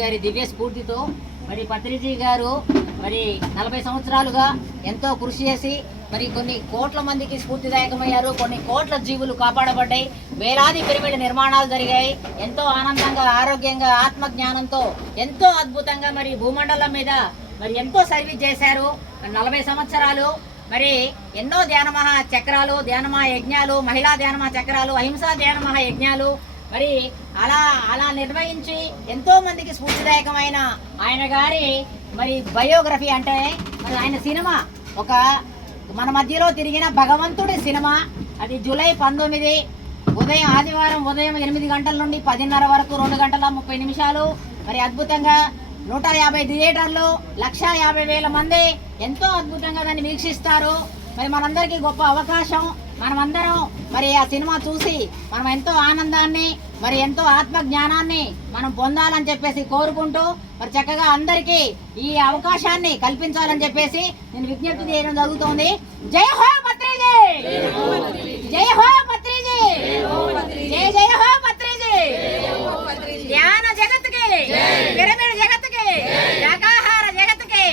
గారి దివ్య స్ఫూర్తితో మరి పత్రిజీ గారు మరి 40 సంవత్సరాలుగా ఎంతో కృషి చేసి మరి కొన్ని కోట్ల మందికి స్ఫూర్తిదాయకమయ్యారు. కొన్ని కోట్ల జీవులు కాపాడబడ్డాయి. వేలాది పిరమిడ్ నిర్మాణాలు జరిగాయి. ఎంతో ఆనందంగా, ఆరోగ్యంగా, ఆత్మజ్ఞానంతో ఎంతో అద్భుతంగా మరి భూమండలం మీద మరి ఎంతో సర్వీస్ చేశారు. 40 సంవత్సరాలు మరి ఎన్నో ధ్యాన మహా చక్రాలు, ధ్యాన మహా యజ్ఞాలు, మహిళా ధ్యాన మహా చక్రాలు, అహింసా ధ్యాన మహా యజ్ఞాలు మరి అలా నిర్వహించి ఎంతో మందికి స్ఫూర్తిదాయకమైన ఆయన గారి మరి బయోగ్రఫీ అంటే మరి ఆయన సినిమా ఒక మన మధ్యలో తిరిగిన భగవంతుడి సినిమా. అది జూలై 19 ఆదివారం ఉదయం 8 గంటల నుండి 10:30 వరకు 2 గంటల 30 నిమిషాలు మరి అద్భుతంగా 150 థియేటర్లు, 1,50,000 మంది ఎంతో అద్భుతంగా దాన్ని వీక్షిస్తారు. మరి మనందరికీ గొప్ప అవకాశం. మనమందరం మరి ఆ సినిమా చూసి మనం ఎంతో ఆనందాన్ని మరి ఎంతో ఆత్మ జ్ఞానాన్ని మనం పొందాలని చెప్పేసి కోరుకుంటూ మరి చక్కగా అందరికీ ఈ అవకాశాన్ని కల్పించాలని చెప్పేసి నేను విజ్ఞప్తి చేయడం జరుగుతోంది. జై హో పత్రిజీ, జై హో పత్రిజీ, జై జై హో పత్రిజీ. ధ్యాన జగత్కి, పిరమిడ్ జగత్కి, శాకాహార జగత్కి.